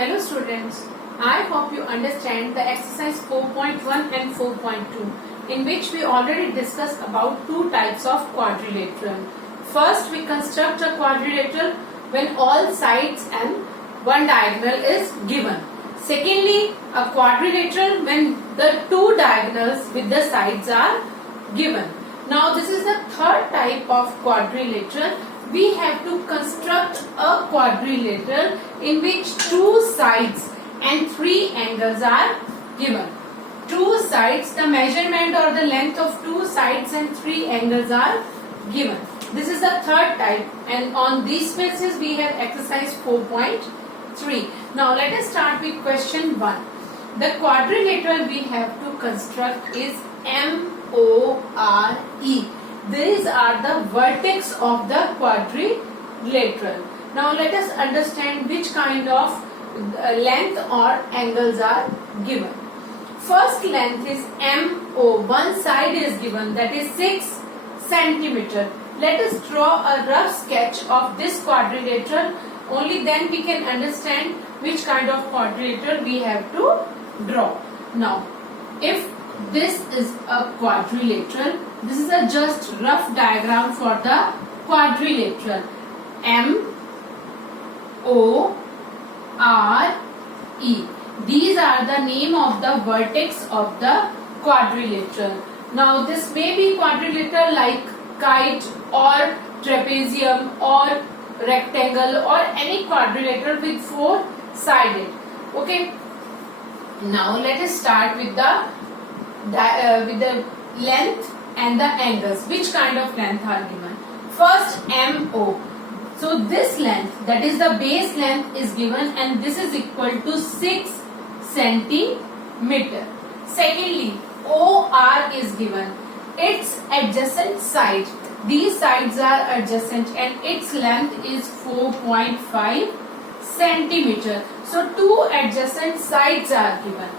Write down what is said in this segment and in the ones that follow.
Hello students, I hope you understand the exercise 4.1 and 4.2 in which we already discussed about two types of quadrilateral. First, we construct a quadrilateral when all sides and one diagonal is given. Secondly, a quadrilateral when the two diagonals with the sides are given. Now this is the third type of quadrilateral. We have to construct a quadrilateral in which two sides and three angles are given. Two sides, the measurement or the length of two sides and three angles are given. This is the third type, and on this basis we have exercise 4.3. Now let us start with question 1. The quadrilateral we have to construct is MORE. These are the vertex of the quadrilateral. Now let us understand which kind of length or angles are given. First length is MO. One side is given, that is 6 centimeter. Let us draw a rough sketch of this quadrilateral. Only then we can understand which kind of quadrilateral we have to draw. Now, if this is a quadrilateral, this is a just rough diagram for the quadrilateral. MORE. These are the name of the vertex of the quadrilateral. Now this may be quadrilateral like kite or trapezium or rectangle or any quadrilateral with four sided. Okay. Now let us start with the length and the angles. Which kind of length are given? First MO. So this length, that is the base length, is given and this is equal to 6 centimeter. Secondly, OR is given. Its adjacent side. These sides are adjacent and its length is 4.5 centimeter. So two adjacent sides are given.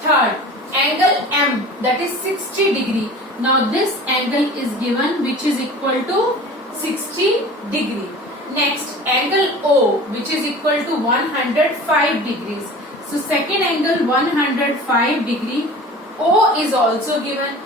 Third, angle M, that is 60 degree. Now this angle is given which is equal to 60 degree. Next, angle O, which is equal to 105 degrees. So second angle 105 degree. O is also given.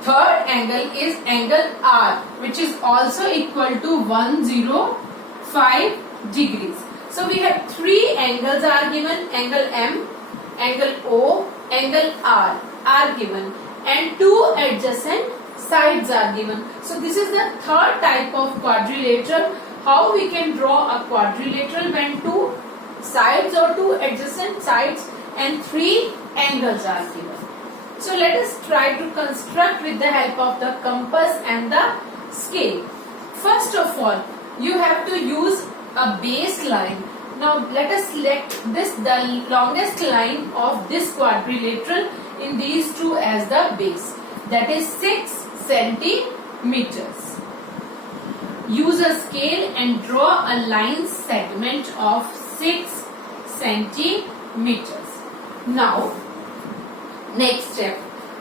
Third angle is angle R, which is also equal to 105 degrees. So we have three angles are given. Angle M, angle O, angle R are given, and two adjacent sides are given. So this is the third type of quadrilateral. How we can draw a quadrilateral when two sides or two adjacent sides and three angles are given. So let us try to construct with the help of the compass and the scale. First of all, you have to use a base line. Now let us select this, the longest line of this quadrilateral in these two as the base, that is 6 centimeters. Use a scale and draw a line segment of 6 centimeters. Now, next step,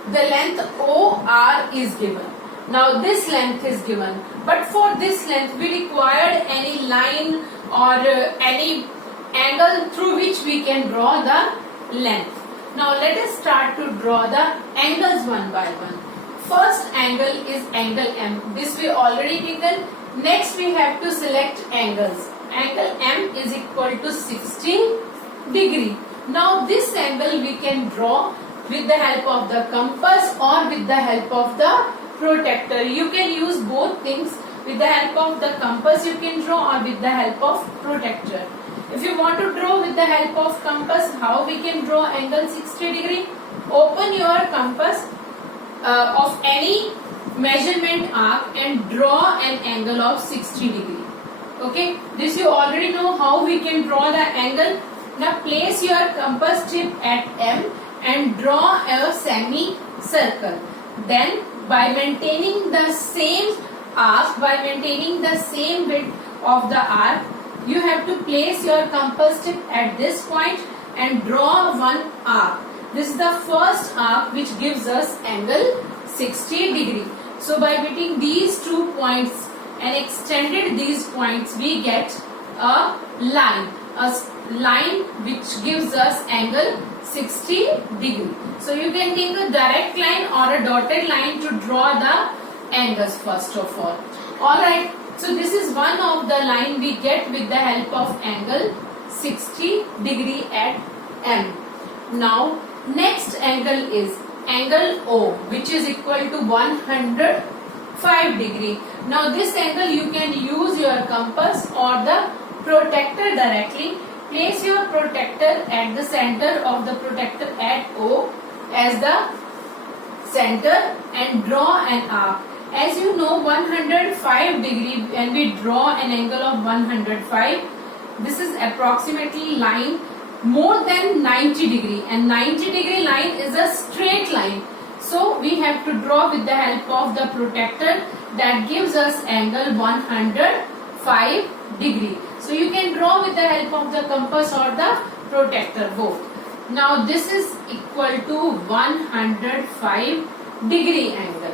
the length OR is given. Now this length is given, but for this length we required any line or any angle through which we can draw the length. Now let us start to draw the angles one by one. First angle is angle M. This we already taken. Next we have to select angles. Angle M is equal to 60 degree. Now this angle we can draw with the help of the compass or with the help of the protractor. You can use both things. With the help of the compass you can draw or with the help of protractor. If you want to draw with the help of compass, how we can draw angle 60 degree? Open your compass of any measurement arc and draw an angle of 60 degree. Okay, this you already know how we can draw the angle. Now place your compass tip at M and draw a semicircle. Then by maintaining the same arc, by maintaining the same width of the arc, you have to place your compass tip at this point and draw one arc. This is the first arc which gives us angle 60 degree. So by meeting these 2 points and extended these points, we get a line, line which gives us angle 60 degree. So you can take a direct line or a dotted line to draw the angles first of all. Alright, so this is one of the line we get with the help of angle 60 degree at M. Now next angle is angle O, which is equal to 105 degree. Now this angle you can use your compass or the protractor directly. Place your protractor at the center of the protractor at O as the center and draw an arc. As you know, 105 degree, when we draw an angle of 105, this is approximately line more than 90 degree, and 90 degree line is a straight line. So we have to draw with the help of the protractor that gives us angle 105 degree. So you can draw with the help of the compass or the protractor both. Now this is equal to 105 degree angle.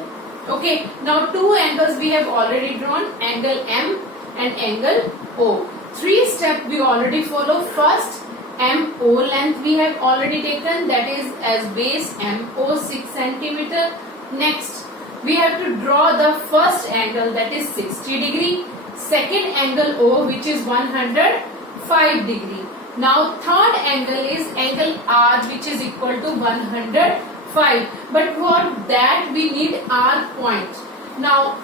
Okay, now two angles we have already drawn, angle M and angle O. Three steps we already follow. First, MO length we have already taken, that is as base MO 6 centimeter. Next, we have to draw the first angle, that is 60 degree. Second angle O, which is 105 degree. Now third angle is angle R, which is equal to 105. But for that we need R point. Now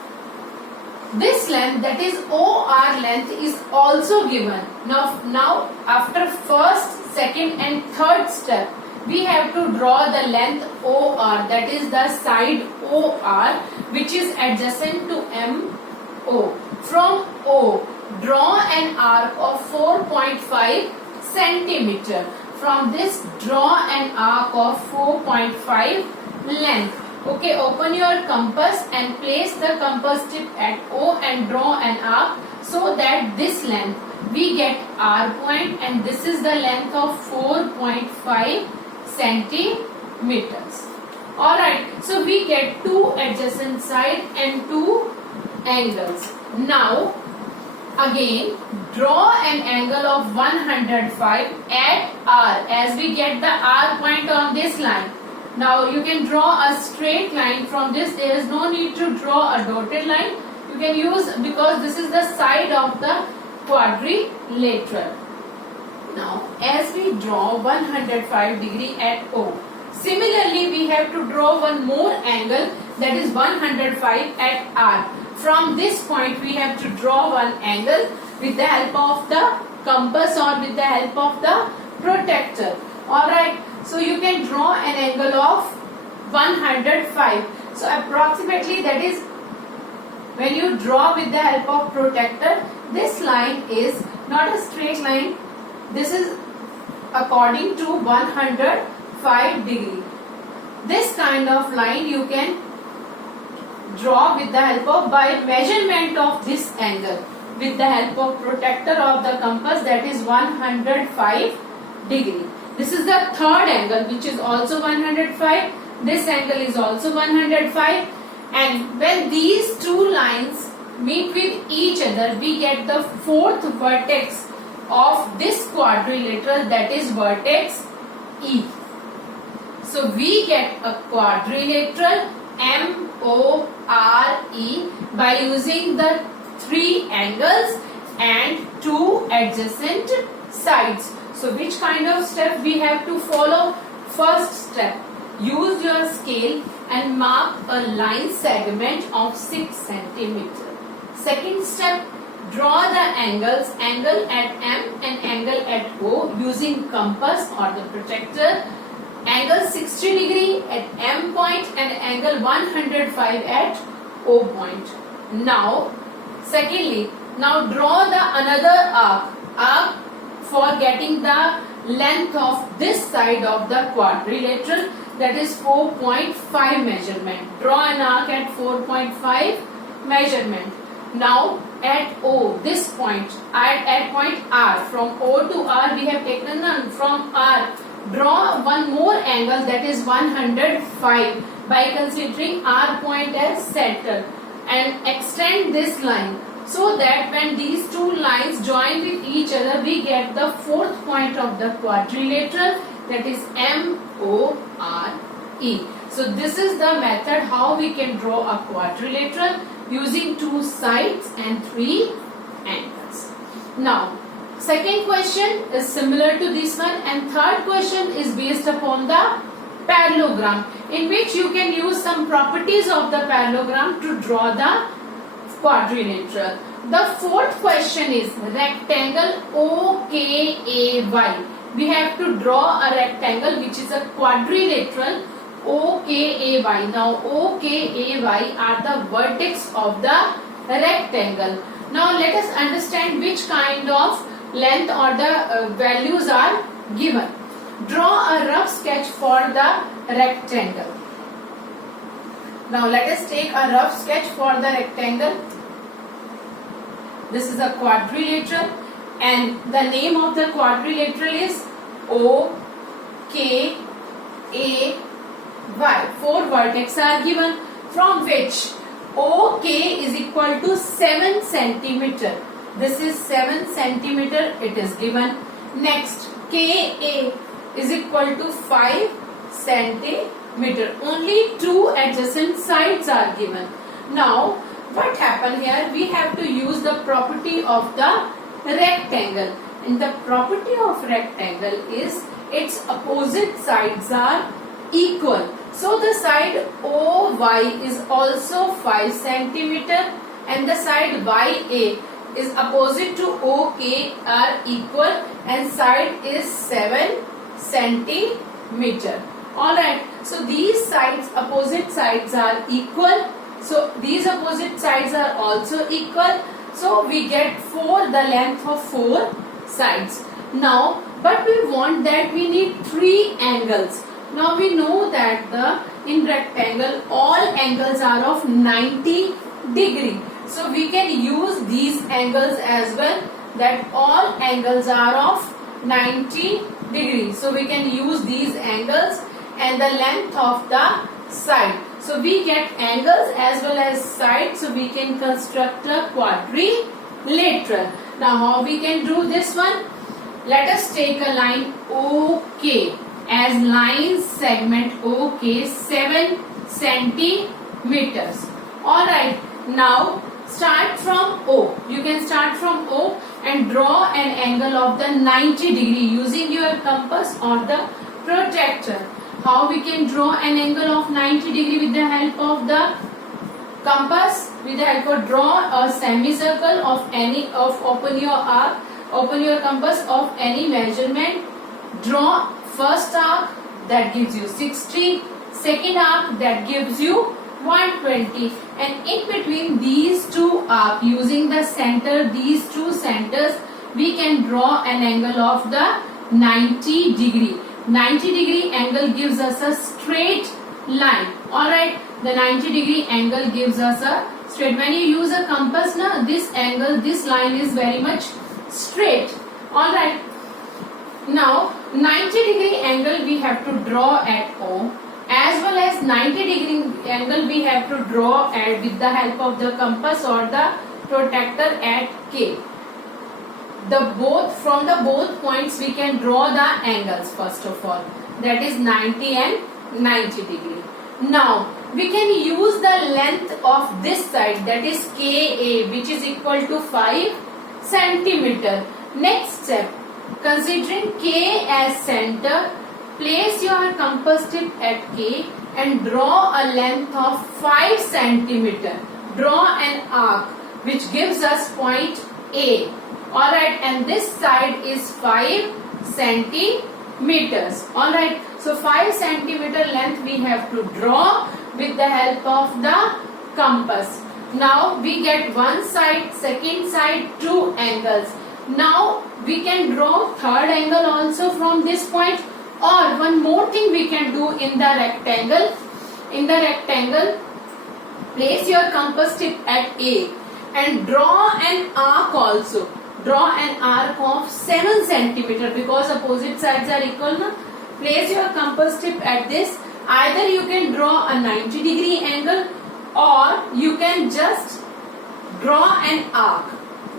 this length, that is OR length, is also given. Now after first, second and third step, we have to draw the length OR, that is the side OR, which is adjacent to MO. From O, draw an arc of 4.5 centimeter. From this, draw an arc of 4.5 length. Okay, open your compass and place the compass tip at O and draw an arc so that this length we get R point, and this is the length of 4.5 centimeters. Alright, so we get two adjacent side and two angles. Now again draw an angle of 105 at R, as we get the R point on this line. Now you can draw a straight line from this. There is no need to draw a dotted line. You can use, because this is the side of the quadrilateral. Now as we draw 105 degree at O, similarly we have to draw one more angle, that is 105 at R. From this point we have to draw one angle with the help of the compass or with the help of the protractor. Alright, so you can draw an angle of 105. So approximately, that is, when you draw with the help of protractor, this line is not a straight line. This is according to 105 degree. This kind of line you can draw with the help of, by measurement of this angle with the help of protractor of the compass, that is 105 degree. This is the third angle, which is also 105. This angle is also 105. And when these two lines meet with each other, we get the fourth vertex of this quadrilateral, that is vertex E. So we get a quadrilateral MORE by using the three angles and two adjacent sides. So which kind of step we have to follow? First step, use your scale and mark a line segment of 6 cm. Second step, draw the angles, angle at M and angle at O using compass or the protractor. Angle 60 degree at M point and angle 105 at O point. Now, secondly, now draw the another arc for getting the length of this side of the quadrilateral, that is 4.5 measurement. Draw an arc at 4.5 measurement. Now at O, this point, at point R, from O to R we have taken none. From R, draw one more angle, that is 105, by considering R point as center, and extend this line so that when these two lines join with each other, we get the fourth point of the quadrilateral, that is MORE. So this is the method how we can draw a quadrilateral using two sides and three angles. Now, second question is similar to this one, and third question is based upon the parallelogram, in which you can use some properties of the parallelogram to draw the quadrilateral. The fourth question is rectangle OKAY. We have to draw a rectangle which is a quadrilateral OKAY. Now OKAY are the vertex of the rectangle. Now let us understand which kind of length or the values are given. Draw a rough sketch for the rectangle. Now let us take a rough sketch for the rectangle. This is a quadrilateral, and the name of the quadrilateral is OKAY. Four vertices are given, from which OK is equal to 7 centimeter. This is 7 centimeter, it is given. Next, KA is equal to 5 centimeter. Only two adjacent sides are given. Now, what happened here? We have to use the property of the rectangle. And the property of rectangle is its opposite sides are equal. So the side OY is also 5 centimeter, and the side YA is opposite to OK are equal, and side is 7 centimeter. Alright, so these sides, opposite sides are equal. So these opposite sides are also equal. So we get the length of 4 sides. Now, but we want that we need 3 angles. Now we know that in rectangle all angles are of 90 degree. So we can use these angles as well, that all angles are of 90 degree. So we can use these angles and the length of the side. So we get angles as well as sides, so we can construct a quadrilateral. Now how we can do this one? Let us take a line OK as line segment OK 7 centimeters. Alright, now start from O. You can start from O and draw an angle of the 90 degree using your compass or the protractor. How we can draw an angle of 90 degree with the help of the compass? With the help of draw a semicircle of any open your compass of any measurement. Draw first arc, that gives you 60, second arc, that gives you 120, and in between these two arcs, using the center, these two centers, we can draw an angle of the 90 degree. 90 degree angle gives us a straight line. Alright, the 90 degree angle gives us a straight. When you use a compass, now this angle, this line is very much straight. Alright, now 90 degree angle we have to draw at O, as well as 90 degree angle we have to draw at with the help of the compass or the protractor at K. From the both points we can draw the angles first of all, that is 90 and 90 degree. Now we can use the length of this side, that is KA, which is equal to 5 centimeter. Next step, considering K as center, place your compass tip at K and draw a length of 5 centimeter. Draw an arc which gives us point A. Alright, and this side is 5 centimeters. Alright, so 5 centimeter length we have to draw with the help of the compass. Now we get one side, second side, two angles. Now we can draw third angle also from this point, or one more thing we can do in the rectangle. In the rectangle, place your compass tip at A and draw an arc also. Draw an arc of 7 centimeter because opposite sides are equal. Na? Place your compass tip at this. Either you can draw a 90 degree angle, or you can just Draw an arc.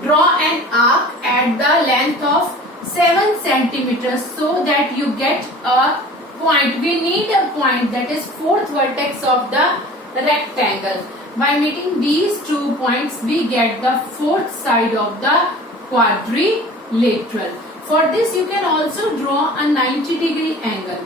Draw an arc at the length of 7 centimeters so that you get a point. We need a point, that is fourth vertex of the rectangle. By meeting these 2 points, we get the fourth side of the quadrilateral. For this, you can also draw a 90-degree angle,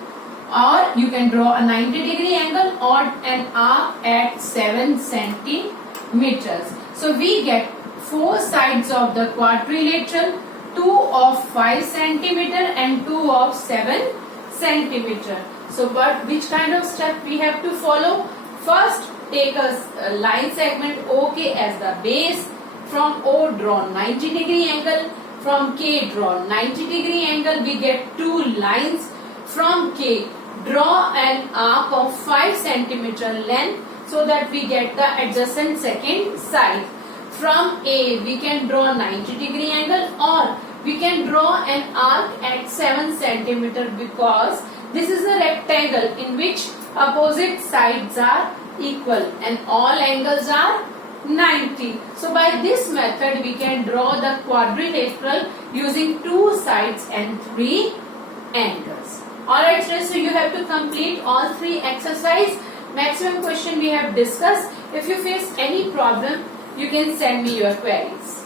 or you can draw a 90-degree angle or an arc at 7 centimeters. So we get 4 sides of the quadrilateral, 2 of 5 centimeter and 2 of 7 centimeter. So but which kind of step we have to follow? First, take a line segment OK as the base. From O, draw 90-degree angle. From K, draw 90-degree angle. We get 2 lines. From K, draw an arc of 5 centimeter length so that we get the adjacent second side. From A, we can draw 90-degree angle, or we can draw an arc at 7 centimeter because this is a rectangle in which opposite sides are equal and all angles are 90. So by this method we can draw the quadrilateral using 2 sides and 3 angles. Alright students, so you have to complete all 3 exercises. Maximum question we have discussed. If you face any problem, you can send me your queries.